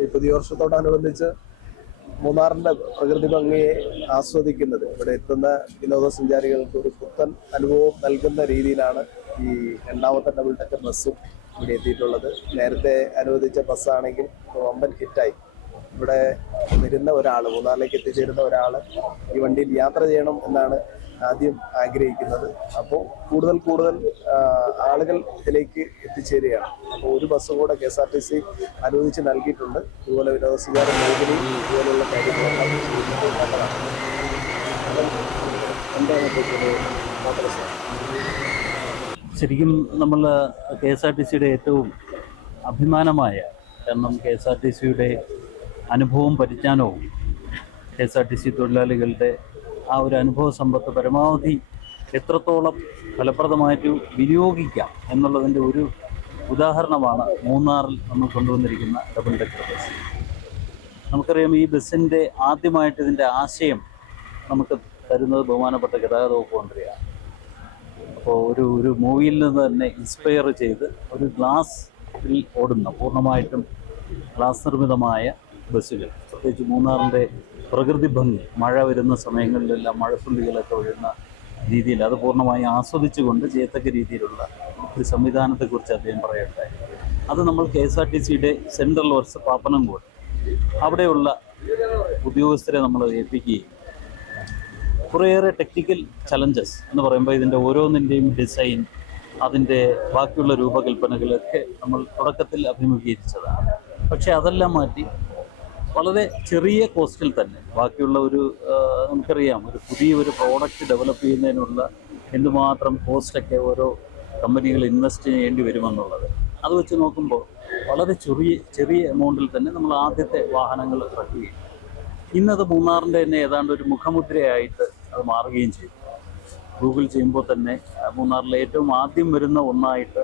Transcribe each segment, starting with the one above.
ഈ പുതിയ വർഷത്തോടനുബന്ധിച്ച് മൂന്നാറിന്റെ പ്രകൃതി ഭംഗിയെ ആസ്വദിക്കുന്നത്. ഇവിടെ എത്തുന്ന വിനോദസഞ്ചാരികൾക്ക് ഒരു പുത്തൻ അനുഭവം നൽകുന്ന രീതിയിലാണ് ഈ രണ്ടാമത്തെ ഡബിൾ ഡെക്കർ ബസ്സും ഇവിടെ എത്തിയിട്ടുള്ളത്. നേരത്തെ അനുവദിച്ച ബസ്സാണെങ്കിൽ വമ്പൻ ഹിറ്റായി ഇവിടെ വരുന്ന ഒരാൾ മൂന്നാറിലേക്ക് എത്തിച്ചേരുന്ന ഒരാൾ ഈ വണ്ടിയിൽ യാത്ര ചെയ്യണം എന്നാണ് ആദ്യം ആഗ്രഹിക്കുന്നത്. അപ്പോൾ കൂടുതൽ കൂടുതൽ ആളുകൾ ഇതിലേക്ക് എത്തിച്ചേരുകയാണ്. അപ്പോൾ ഒരു ബസ് കൂടെ K S R T C അനുവദിച്ച് നൽകിയിട്ടുണ്ട്. ഇതുപോലെ വിനോദസഞ്ചാര മേഖലയും ഇതുപോലെയുള്ള കാര്യങ്ങളെല്ലാം ശരിക്കും നമ്മൾ കെ എസ് ആർ ടി സിയുടെ ഏറ്റവും അഭിമാനമായ കാരണം കെ എസ് ആർ ടി സിയുടെ അനുഭവവും പരിജ്ഞാനവും K S R T C തൊഴിലാളികളുടെ ആ ഒരു അനുഭവ സമ്പത്ത് പരമാവധി എത്രത്തോളം ഫലപ്രദമായിട്ട് വിനിയോഗിക്കാം എന്നുള്ളതിന്റെ ഒരു ഉദാഹരണമാണ് മൂന്നാറിൽ നമ്മൾ കൊണ്ടുവന്നിരിക്കുന്ന ഡബിൾ ഡെക്കർ ബസ് നമുക്കറിയാം ഈ ബസ്സിന്റെ ആദ്യമായിട്ട് ഇതിന്റെ ആശയം നമുക്ക് തരുന്നത് ബഹുമാനപ്പെട്ട ഗതാഗത വകുപ്പ് മന്ത്രിയാണ്. അപ്പോൾ ഒരു ഒരു മൂവിയിൽ നിന്ന് തന്നെ ഇൻസ്പയർ ചെയ്ത് ഒരു ഗ്ലാസ്സിൽ ഓടുന്ന പൂർണമായിട്ടും ഗ്ലാസ് നിർമ്മിതമായ ബസ്സുകൾ പ്രത്യേകിച്ച് മൂന്നാറിന്റെ പ്രകൃതി ഭംഗി മഴ വരുന്ന സമയങ്ങളിലെല്ലാം മഴപ്പുള്ളികളൊക്കെ വീഴുന്ന രീതിയിൽ അത് പൂർണമായി ആസ്വദിച്ചുകൊണ്ട് ചെയ്യത്തക്ക രീതിയിലുള്ള ഒരു സംവിധാനത്തെക്കുറിച്ച് അദ്ദേഹം പറയട്ടെ. അത് നമ്മൾ കെ എസ് ആർ ടി സിയുടെ സെൻട്രൽ വർക്ക്സ് പാപ്പനംകോട് അവിടെയുള്ള ഉദ്യോഗസ്ഥരെ നമ്മൾ ഏൽപ്പിക്കുകയും കുറേയേറെ ടെക്നിക്കൽ ചലഞ്ചസ് എന്ന് പറയുമ്പോൾ ഇതിന്റെ ഓരോന്നിന്റെയും ഡിസൈൻ അതിന്റെ ബാക്കിയുള്ള രൂപകൽപ്പനകളൊക്കെ നമ്മൾ തുടക്കത്തിൽ അഭിമുഖീകരിച്ചതാണ്. പക്ഷേ അതെല്ലാം മാറ്റി വളരെ ചെറിയ കോസ്റ്റിൽ തന്നെ. ബാക്കിയുള്ള ഒരു നമുക്കറിയാം ഒരു പുതിയ ഒരു പ്രോഡക്റ്റ് ഡെവലപ്പ് ചെയ്യുന്നതിനുള്ള എന്തുമാത്രം കോസ്റ്റൊക്കെ ഓരോ കമ്പനികൾ ഇൻവെസ്റ്റ് ചെയ്യേണ്ടി വരുമെന്നുള്ളത്. അത് വെച്ച് നോക്കുമ്പോൾ വളരെ ചെറിയ ചെറിയ എമൗണ്ടിൽ തന്നെ നമ്മൾ ആദ്യത്തെ വാഹനങ്ങൾ ഇറക്കുകയും ഇന്നത് മൂന്നാറിന്റെ തന്നെ ഏതാണ്ട് ഒരു മുഖമുദ്രയായിട്ട് അത് മാറുകയും ചെയ്തു. ഗൂഗിൾ ചെയ്യുമ്പോൾ തന്നെ മൂന്നാറിലെ ഏറ്റവും ആദ്യം വരുന്ന ഒന്നായിട്ട്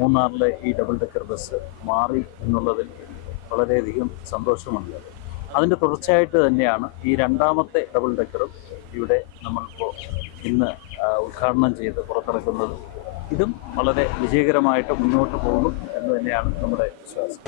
മൂന്നാറിലെ ഈ ഡബിൾ ഡെക്കർ ബസ് മാറി എന്നുള്ളതിൽ വളരെയധികം സന്തോഷമുണ്ട്. അതിന്റെ തുടർച്ചയായിട്ട് തന്നെയാണ് ഈ രണ്ടാമത്തെ ഡബിൾ ഡെക്കറും ഇവിടെ നമ്മളിപ്പോൾ ഇന്ന് ഉദ്ഘാടനം ചെയ്ത് പുറത്തിറക്കുന്നത്. ഇതും വളരെ വിജയകരമായിട്ട് മുന്നോട്ട് പോകും എന്ന് തന്നെയാണ് നമ്മുടെ വിശ്വാസം.